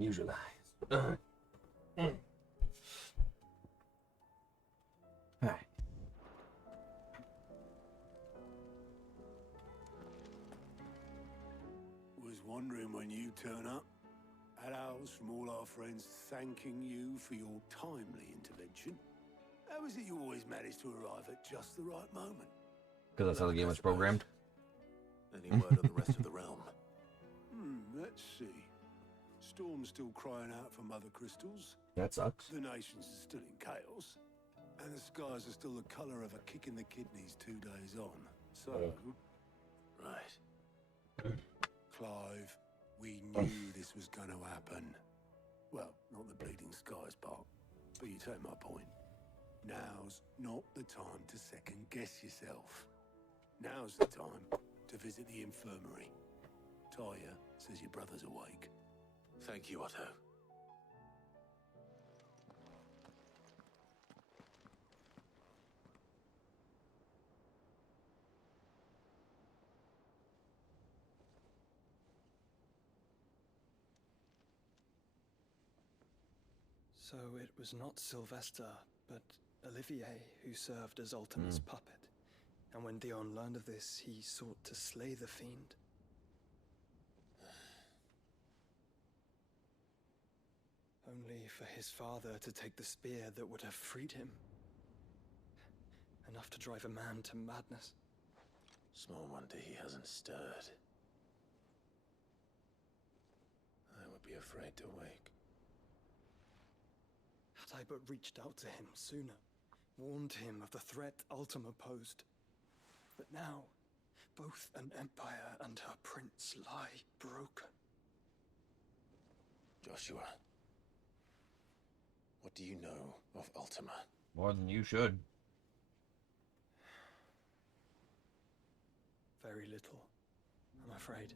Usually. Alright. Was wondering when you turn up. Had owls from all our friends thanking you for your timely intervention. How is it you always manage to arrive at just the right moment? Because that's how the game was programmed. Any word on the rest of the realm? Let's see. Storm's still crying out for Mother Crystals. That sucks. The nations are still in chaos. And the skies are still the colour of a kick in the kidneys 2 days on. So... Right. Clive, we knew this was going to happen. Well, not the bleeding skies part, but you take my point. Now's not the time to second guess yourself. Now's the time to visit the infirmary. Talia says your brother's awake. Thank you, Otto. So it was not Sylvester, but Olivier who served as Ultima's puppet. And when Dion learned of this, he sought to slay the fiend. Only for his father to take the spear that would have freed him. Enough to drive a man to madness. Small wonder he hasn't stirred. I would be afraid to wake. Had I but reached out to him sooner, warned him of the threat Ultima posed. But now, both an empire and her prince lie broken. Joshua, what do you know of Ultima? More than you should. Very little, I'm afraid.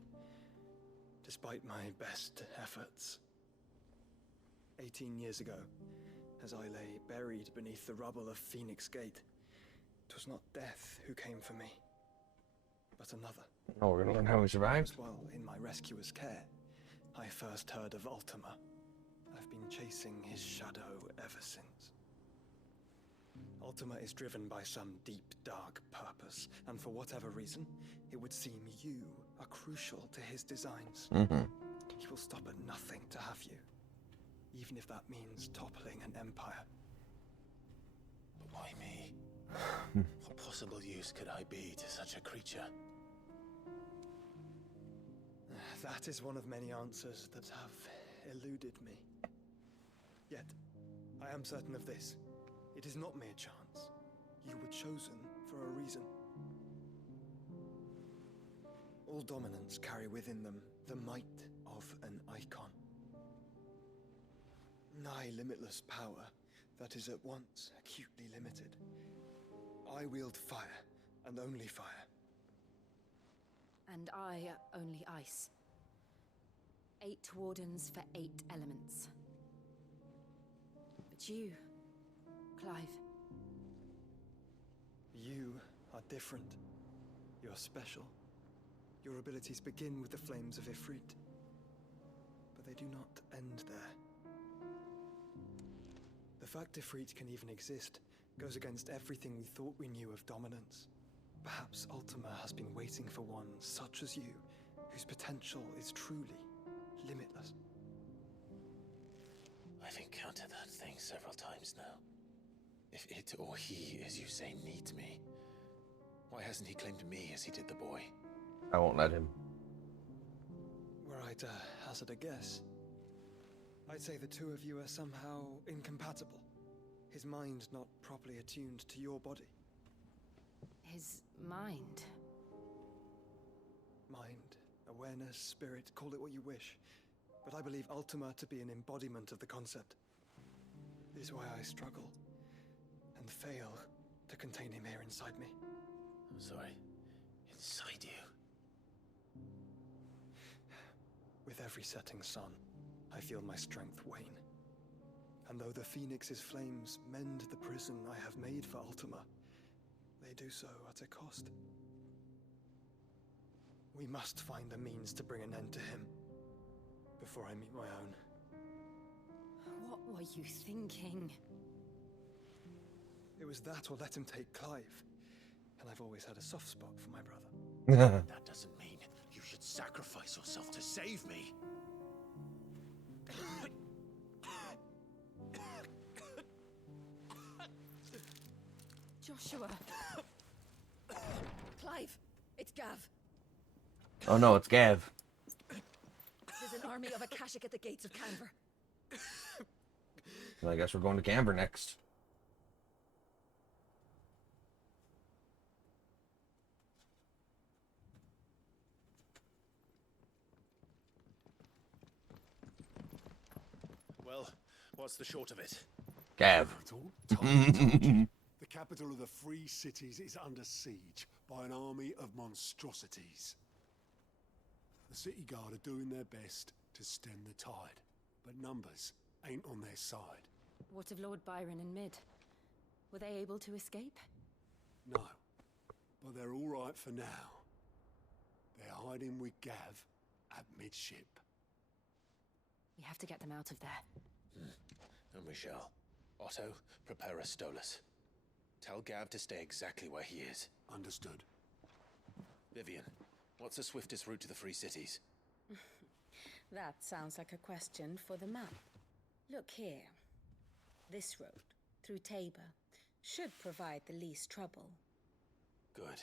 Despite my best efforts. 18 years ago, as I lay buried beneath the rubble of Phoenix Gate, it was not death who came for me, but another. Oh, we're gonna learn how he survived? While in my rescuer's care, I first heard of Ultima. I've been chasing his shadow ever since. Ultima is driven by some deep, dark purpose, and for whatever reason, it would seem you are crucial to his designs. He will stop at nothing to have you, even if that means toppling an empire. But why me? What possible use could I be to such a creature? That is one of many answers that have eluded me. Yet, I am certain of this. It is not mere chance. You were chosen for a reason. All dominants carry within them the might of an icon. Nigh limitless power that is at once acutely limited. I wield fire, and only fire. And I only ice. 8 wardens for 8 elements. But you, Clive. You are different. You're special. Your abilities begin with the flames of Ifrit. But they do not end there. The fact Ifrit can even exist goes against everything we thought we knew of dominance. Perhaps Ultima has been waiting for one such as you, whose potential is truly limitless. I've encountered that thing several times now. If it or he, as you say, needs me, why hasn't he claimed me as he did the boy? I won't let him. Were I to hazard a guess, I'd say the two of you are somehow incompatible. His mind not properly attuned to your body. His mind. Mind, awareness, spirit, call it what you wish. But I believe Ultima to be an embodiment of the concept. This is why I struggle and fail to contain him here inside me. I'm sorry. Inside you? With every setting sun, I feel my strength wane. And though the Phoenix's flames mend the prison I have made for Ultima, they do so at a cost. We must find a means to bring an end to him before I meet my own. What were you thinking? It was that or let him take Clive. And I've always had a soft spot for my brother. That doesn't mean you should sacrifice yourself to save me. Joshua. Clive, it's Gav. Oh no, it's Gav. There's an army of Akashic at the gates of Canver. Well, I guess we're going to Camber next. Well, what's the short of it? Gav. The capital of the Free Cities is under siege by an army of monstrosities. The city guard are doing their best to stem the tide, but numbers ain't on their side. What of Lord Byron and Mid? Were they able to escape? No, but they're all right for now. They're hiding with Gav at midship. We have to get them out of there. And we shall. Otto, prepare a Stolas. Tell Gav to stay exactly where he is. Understood. Vivian, what's the swiftest route to the Free Cities? That sounds like a question for the map. Look here. This road, through Tabor, should provide the least trouble. Good.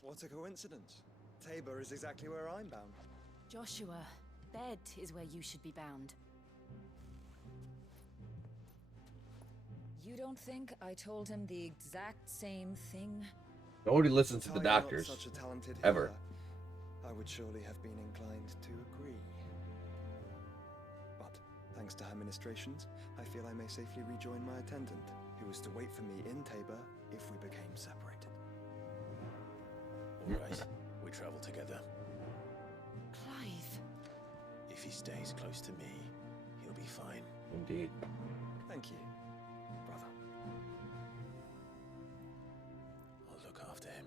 What a coincidence. Tabor is exactly where I'm bound. Joshua, Bed is where you should be bound. You don't think I told him the exact same thing? Nobody listens to the Are you not doctors. such a talented Ever. healer, I would surely have been inclined to agree. But thanks to her ministrations, I feel I may safely rejoin my attendant, who was to wait for me in Tabor if we became separated. All right, we travel together. Clive. If he stays close to me, he'll be fine. Indeed. Thank you, brother. I'll look after him.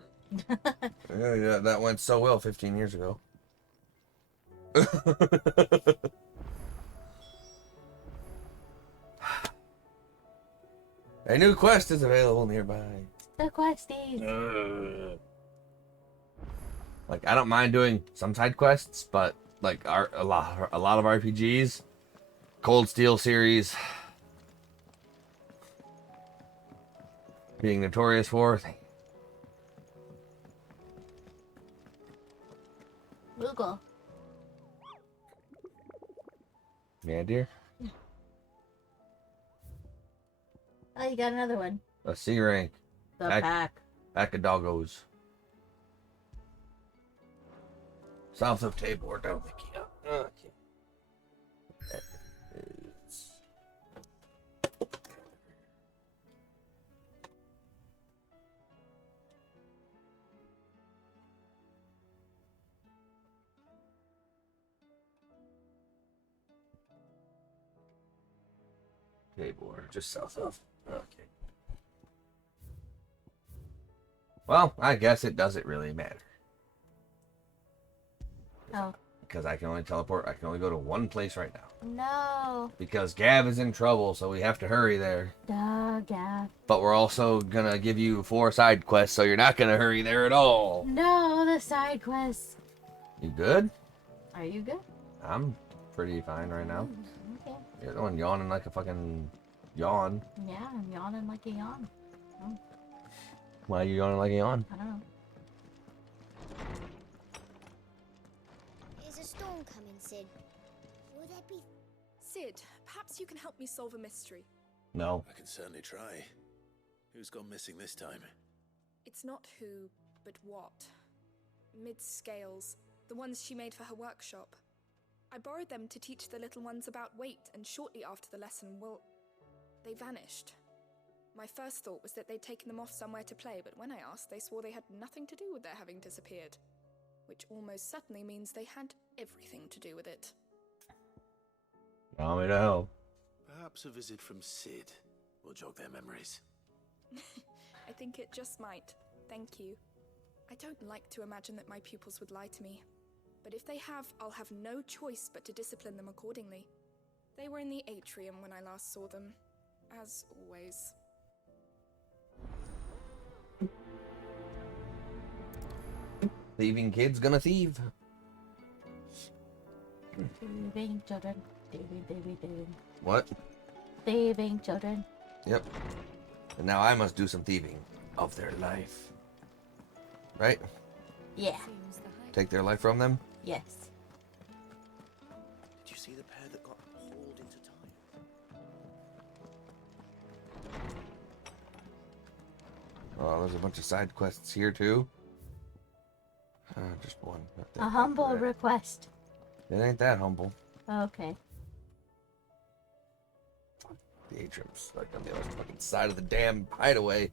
Yeah, that went so well 15 years ago. A new quest is available nearby. The questies. Like, I don't mind doing some side quests, but like a lot of RPGs, Cold Steel series, being notorious for. Google. Yeah, dear. Oh, you got another one. A C rank. The Pack. pack. Pack of doggos. South of Tabor, don't think you know. Okay. That is... Tabor, just south of. Okay. Well, I guess it doesn't really matter. Oh. Because I can only teleport. I can only go to one place right now. No. Because Gav is in trouble, so we have to hurry there. Duh, Gav. But we're also gonna give you 4 side quests, so you're not gonna hurry there at all. No, the side quests. You good? Are you good? I'm pretty fine right now. Okay. You're the one yawning like a fucking yawn. Yeah, I'm yawning like a yawn. Why are you yawning like a yawn? I don't know. Is a storm coming, Sid? Will there be... Sid, perhaps you can help me solve a mystery. No. I can certainly try. Who's gone missing this time? It's not who, but what. Mid-scales, the ones she made for her workshop. I borrowed them to teach the little ones about weight, and shortly after the lesson, well, they vanished. My first thought was that they'd taken them off somewhere to play, but when I asked, they swore they had nothing to do with their having disappeared. Which almost certainly means they had everything to do with it. Want me to help? Perhaps a visit from Sid will jog their memories. I think it just might. Thank you. I don't like to imagine that my pupils would lie to me. But if they have, I'll have no choice but to discipline them accordingly. They were in the atrium when I last saw them, as always. Thieving kid's gonna thieve. Thieving children. Thieving. What? Thieving children. Yep. And now I must do some thieving of their life. Right? Yeah. Take their life from them? Yes. Did you see the pair that got hauled into time? Oh, there's a bunch of side quests here too. Just one. A humble request. It ain't that humble. Okay. The atrium's like on the other fucking side of the damn hideaway.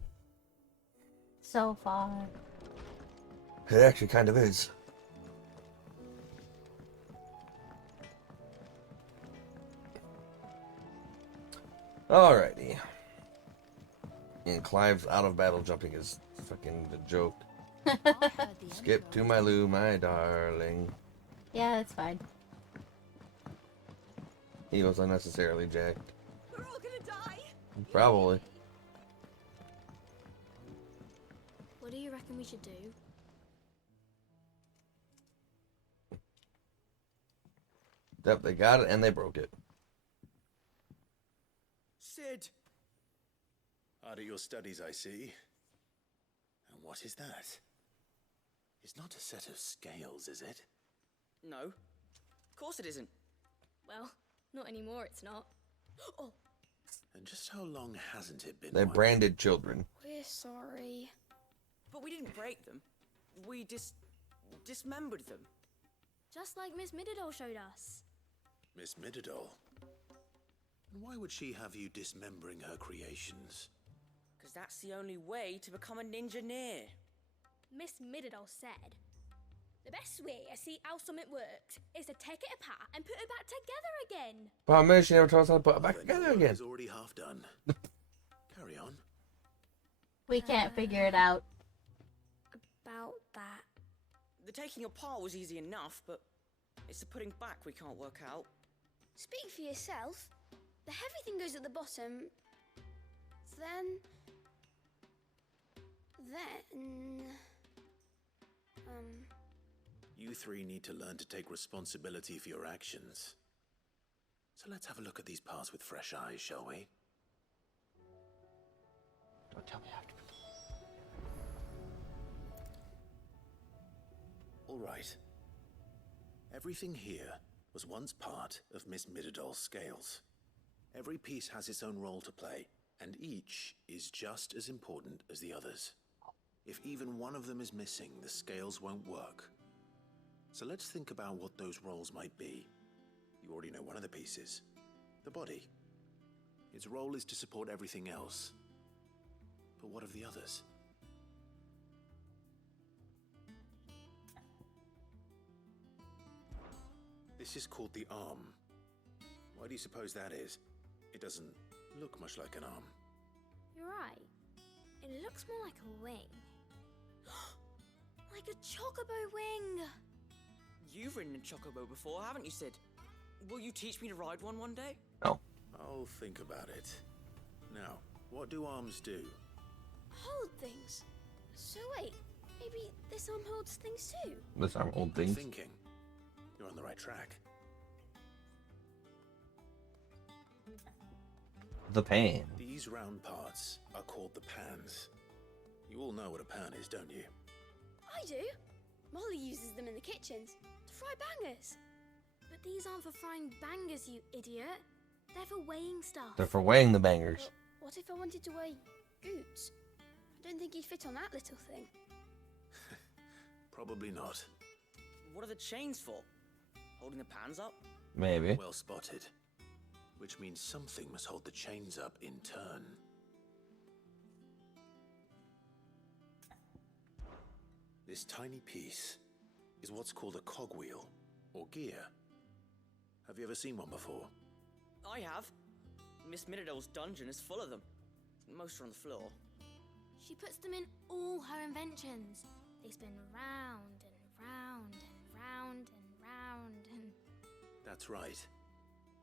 So far. It actually kind of is. Alrighty. And Clive's out of battle jumping is fucking the joke. Skip to my loo, my darling. Yeah, it's fine. He was unnecessarily jacked. We're all gonna die! Probably. What do you reckon we should do? Yep, they got it and they broke it. Sid! Hard at your studies, I see. And what is that? It's not a set of scales, is it? No. Of course it isn't. Well, not anymore, it's not. Oh, And just how long hasn't it been? They one? branded children. we're sorry. But we didn't break them. We dismembered them. Just like Miss Mididol showed us. Miss Mididol. And why would she have you dismembering her creations? Because that's the only way to become a ninja-neer. Miss Mididol said, the best way to see how something works is to take it apart and put it back together again. Problem is, she never told us how to put it back Then together your work again. is already half done. Carry on. We can't figure it out. About that. The taking apart was easy enough, but it's the putting back we can't work out. Speak for yourself. The heavy thing goes at the bottom. Then... You three need to learn to take responsibility for your actions. So let's have a look at these parts with fresh eyes, shall we? Don't tell me after. All right. Everything here was once part of Miss Mididol's scales. Every piece has its own role to play, and each is just as important as the others. If even one of them is missing, the scales won't work. So let's think about what those roles might be. You already know one of the pieces, the body. Its role is to support everything else. But what of the others? This is called the arm. Why do you suppose that is? It doesn't look much like an arm. You're right. It looks more like a wing. Like a chocobo wing! You've ridden a chocobo before, haven't you, Sid? Will you teach me to ride one day? No. I'll think about it. Now, what do arms do? Hold things. So wait, maybe this arm holds things too? This are old Good things. thinking. You're on the right track. The pan. These round parts are called the pans. You all know what a pan is, don't you? I do. Molly uses them in the kitchens to fry bangers. But these aren't for frying bangers, you idiot. They're for weighing stuff. They're for weighing the bangers. But what if I wanted to weigh Goots? I don't think he'd fit on that little thing. Probably not. What are the chains for? Holding the pans up? Maybe. Well spotted. Which means something must hold the chains up in turn. This tiny piece is what's called a cogwheel, or gear. Have you ever seen one before? I have. Miss Mididol's dungeon is full of them. Most are on the floor. She puts them in all her inventions. They spin round and round and round and round and... That's right.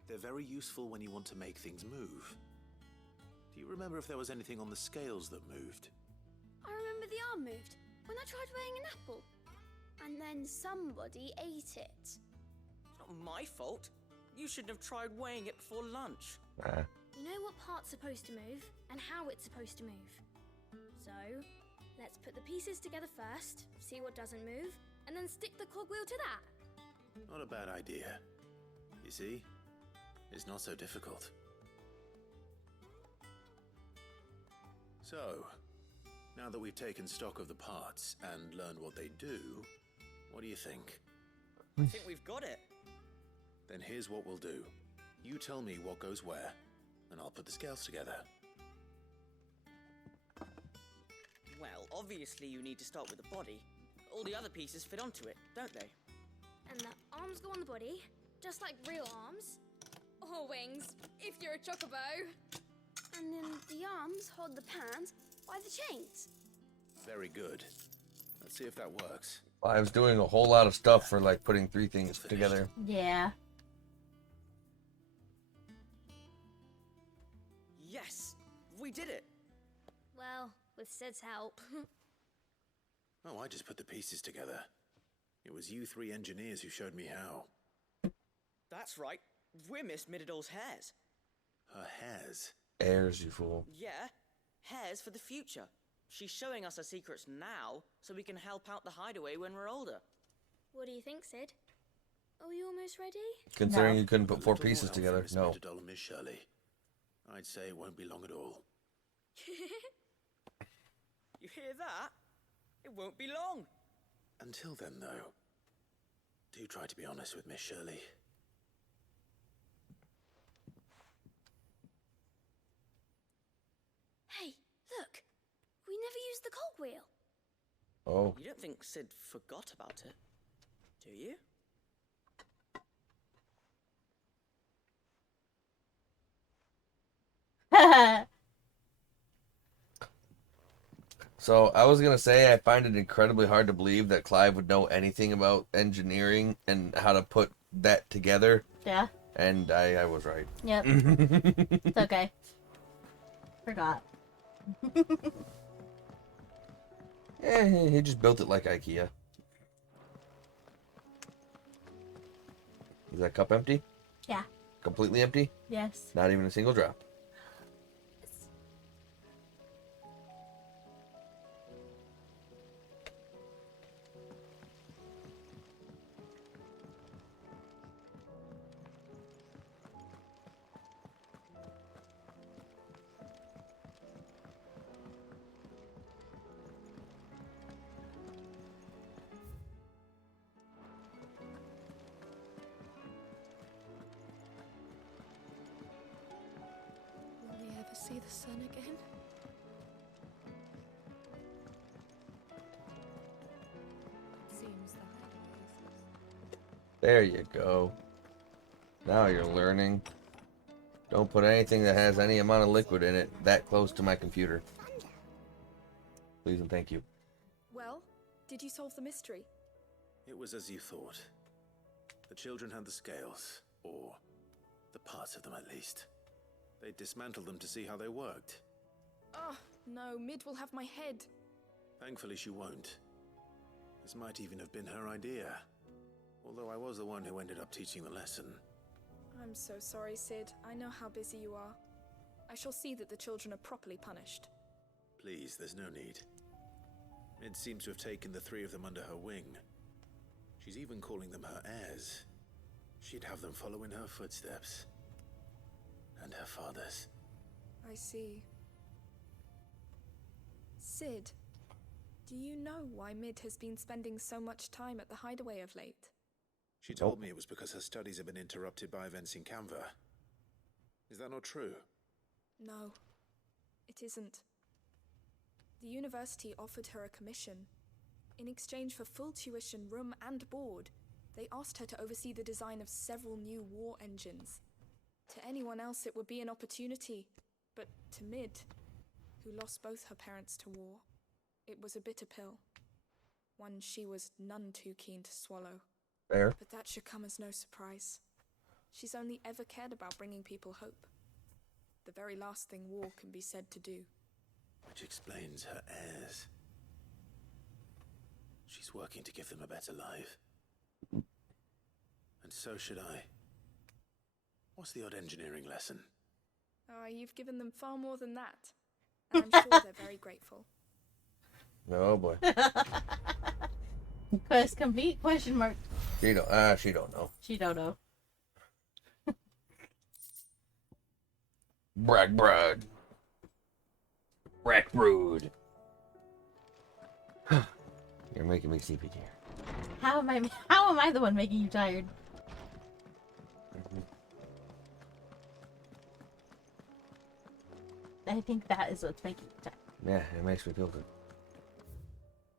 They're very useful when you want to make things move. Do you remember if there was anything on the scales that moved? I remember the arm moved when I tried weighing an apple. And then somebody ate it. It's not my fault. You shouldn't have tried weighing it before lunch. You know what part's supposed to move and how it's supposed to move. So, let's put the pieces together first, see what doesn't move, and then stick the cogwheel to that. Not a bad idea. You see? It's not so difficult. So, now that we've taken stock of the parts and learned what they do, what do you think? I think we've got it. Then here's what we'll do. You tell me what goes where, and I'll put the scales together. Well, obviously you need to start with the body. All the other pieces fit onto it, don't they? And the arms go on the body, just like real arms. Or wings, if you're a chocobo. And then the arms hold the pans by the chains. Very good. Let's see if that works. I was doing a whole lot of stuff for like putting 3 things together. Yeah. Yes, we did it. Well, with Sid's help. Oh, I just put the pieces together. It was you 3 engineers who showed me how. That's right. We're Miss Mididol's hairs. Her hairs? Heirs, you fool. Yeah, hairs for the future. She's showing us her secrets now, so we can help out the hideaway when we're older. What do you think, Sid? Are we almost ready? Considering No. you couldn't A put 4 little more pieces help from together, Miss no. Mididol and Miss Shirley. I'd say it won't be long at all. You hear that? It won't be long. Until then, though, do try to be honest with Miss Shirley. Hey, look! We never used the cogwheel. Oh. You don't think Sid forgot about it, do you? So I was gonna say I find it incredibly hard to believe that Clive would know anything about engineering and how to put that together. Yeah. And I was right. Yep. It's okay. Forgot. Yeah, he just built it like IKEA. Is that cup empty? Yeah. Completely empty? Yes. Not even a single drop. Will we ever see the sun again? Seems that There you go. Now you're learning. Don't put anything that has any amount of liquid in it that close to my computer. Please and thank you. Well, did you solve the mystery? It was as you thought. The children had the scales, or the parts of them at least. They dismantled them to see how they worked. Oh, no, Mid will have my head. Thankfully she won't. This might even have been her idea. Although I was the one who ended up teaching the lesson. I'm so sorry, Sid. I know how busy you are. I shall see that the children are properly punished. Please, there's no need. Mid seems to have taken the 3 of them under her wing. She's even calling them her heirs. She'd have them follow in her footsteps. And her father's. I see. Sid, do you know why Mid has been spending so much time at the hideaway of late? She told me it was because her studies have been interrupted by events in Canva. Is that not true? No, it isn't. The university offered her a commission. In exchange for full tuition, room and board, they asked her to oversee the design of several new war engines. To anyone else it would be an opportunity, but to Mid, who lost both her parents to war, it was a bitter pill. One she was none too keen to swallow. Fair. But that should come as no surprise. she's only ever cared about bringing people hope. The very last thing war can be said to do. Which explains her heirs. She's working to give them a better life. And so should I. What's the odd engineering lesson? Oh, you've given them far more than that. And I'm sure they're very grateful. Oh boy. Quest complete? Question mark. She don't know. She don't know. Brag. Rack brood. You're making me sleepy, dear. How am I the one making you tired? I think that is what's making you tired. Yeah, it makes me feel good.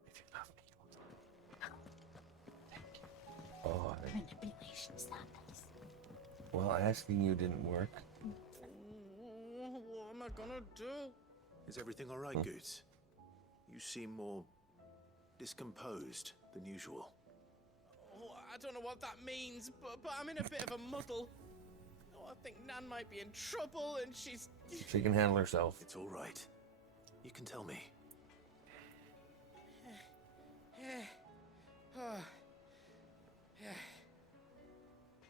If you love me, thank you. Oh, Manipulation's not nice. well, asking you didn't work. What am I gonna do? Is everything all right, Goots? You seem more discomposed than usual. Oh, I don't know what that means, but I'm in a bit of a muddle. Oh, I think Nan might be in trouble, and she's... She can handle herself. It's all right. You can tell me.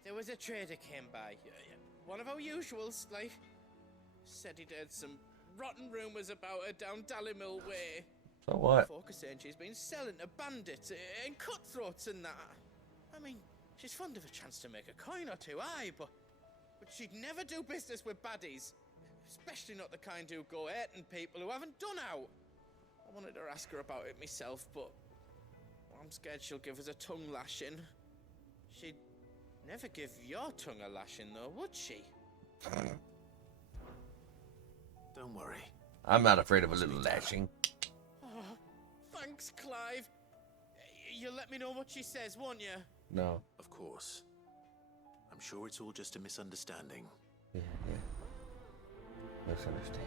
There was a trader came by. One of our usuals, like. Said he'd heard some rotten rumours about her down Dallimil Way. So what? Folk are saying she's been selling to bandits and cutthroats and that. I mean, she's fond of a chance to make a coin or two, aye, but she'd never do business with baddies. Especially not the kind who go hurting people who haven't done out. I wanted to ask her about it myself, but I'm scared she'll give us a tongue lashing. She'd never give your tongue a lashing, though, would she? Don't worry. I'm not afraid of a little lashing. Oh, thanks, Clive. You'll let me know what she says, won't you? No. Of course. I'm sure it's all just a misunderstanding. Yeah. Misunderstand.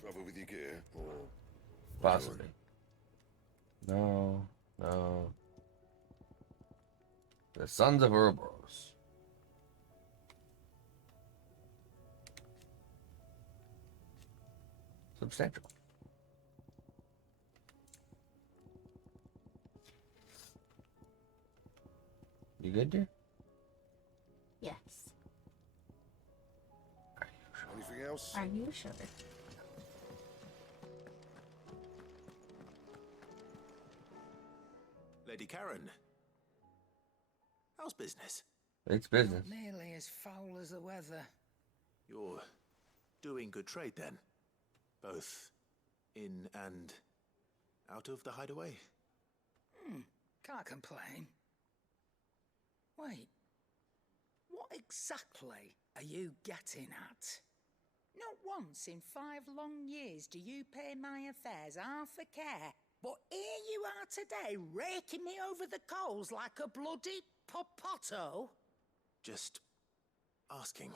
Trouble with your gear, or Possibly. No. The Sons of Ouroboros. Substantial. You good, dear? Yes. anything else? Are you sure? Lady Karen. How's business? It's business. Not nearly as foul as the weather. You're doing good trade then? Both in and out of the hideaway? Can't complain. Wait, what exactly are you getting at? Not once in 5 long years do you pay my affairs half a care, but here you are today raking me over the coals like a bloody popoto? Just asking.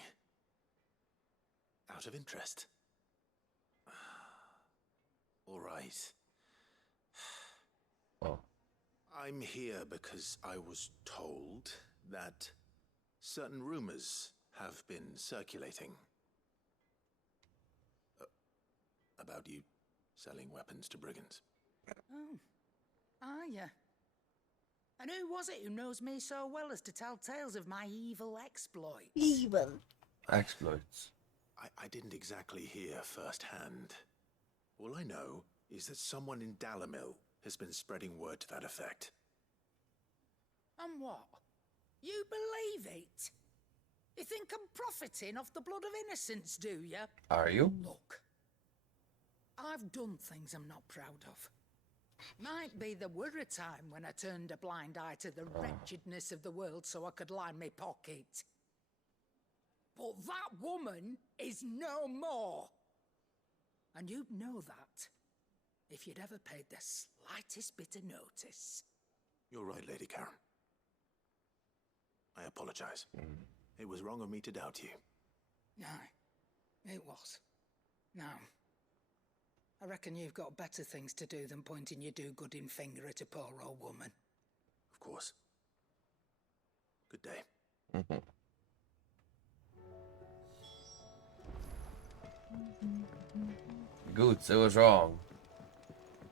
Out of interest. All right. Oh. I'm here because I was told that certain rumors have been circulating. About you selling weapons to brigands. Oh, are you? And who was it who knows me so well as to tell tales of my evil exploits? Evil. Exploits. I didn't exactly hear firsthand. All I know is that someone in Dallimil has been spreading word to that effect. And what? You believe it? You think I'm profiting off the blood of innocents, do you? Are you? Look, I've done things I'm not proud of. Might be there were a time when I turned a blind eye to the wretchedness of the world so I could line my pocket. But that woman is no more. And you'd know that if you'd ever paid the slightest bit of notice. You're right, Lady Karen. I apologize. It was wrong of me to doubt you. Aye. It was. Now, I reckon you've got better things to do than pointing your do-gooding finger at a poor old woman. Of course. Good day. Mhm. Goots, it was wrong.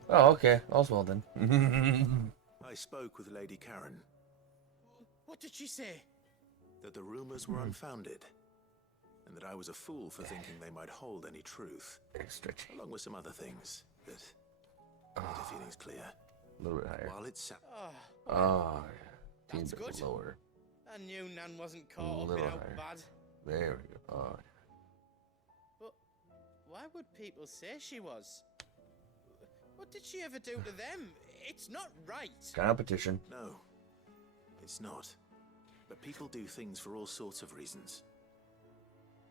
Oh, okay. All's well then. I spoke with Lady Karen. What did she say? That the rumors were unfounded, and that I was a fool for thinking they might hold any truth. Stretchy. Along with some other things that made her feelings clear. A little bit higher. While it's Oh, yeah. That's Team bit good. lower. I knew Nan wasn't A caught up in little how higher. bad. There we go. Oh, But why would people say she was? What did she ever do to them? It's not right. competition. No, it's not. But people do things for all sorts of reasons.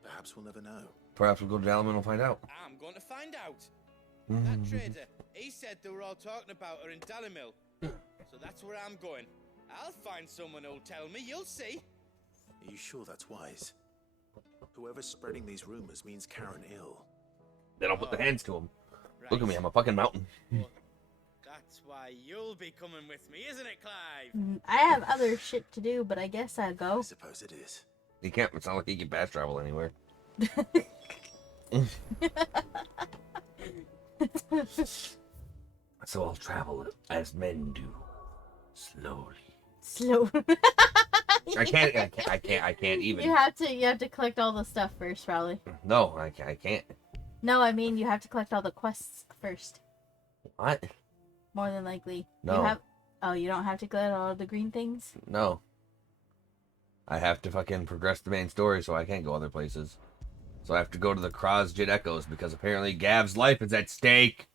Perhaps we'll never know. Perhaps we'll go to Dalman and we'll find out. I'm going to find out. That trader, he said they were all talking about her in Dalimil. So that's where I'm going. I'll find someone who'll tell me, you'll see. Are you sure that's wise? Whoever's spreading these rumors means Karen ill. Then I'll put the hands to him. Right. Look at me, I'm a fucking mountain. Well, that's why you'll be coming with me, isn't it, Clive? I have other shit to do, but I guess I'll I go. suppose it is. He can't, it's not like he can fast travel anywhere. So I'll travel as men do. Slowly. Slow. I can't even. You have to collect all the stuff first, probably. No, I can't. No, I mean you have to collect all the quests first. What? More than likely. No. You have. Oh, you don't have to collect all the green things. No. I have to fucking progress the main story, so I can't go other places. So I have to go to the Krosjit Echoes, because apparently Gav's life is at stake.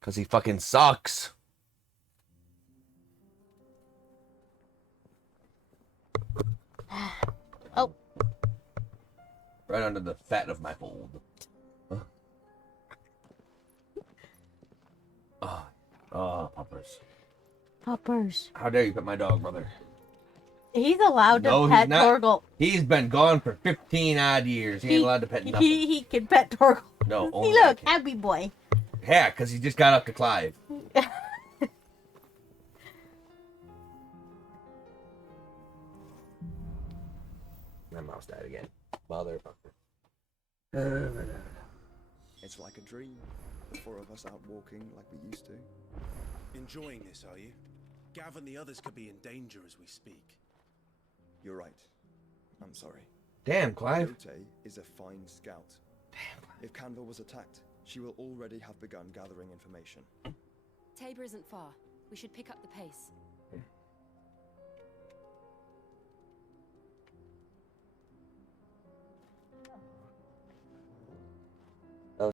Because he fucking sucks. Oh. Right under the fat of my fold. Puppers. Puppers. How dare you pet my dog, brother? He's allowed to No, pet he's not. Torgal. He's been gone for 15 odd years. He ain't allowed to pet nothing. He can pet Torgal. No, See, only look, I can. happy boy. Yeah, because he just got up to Clive. My mouse died again. Motherfucker. It's like a dream. The four of us out walking like we used to. Enjoying this, are you? Gav and the others could be in danger as we speak. You're right. I'm sorry. Damn, Clive. Rote is a fine scout. If Canville was attacked, she will already have begun gathering information. Tabor isn't far. We should pick up the pace.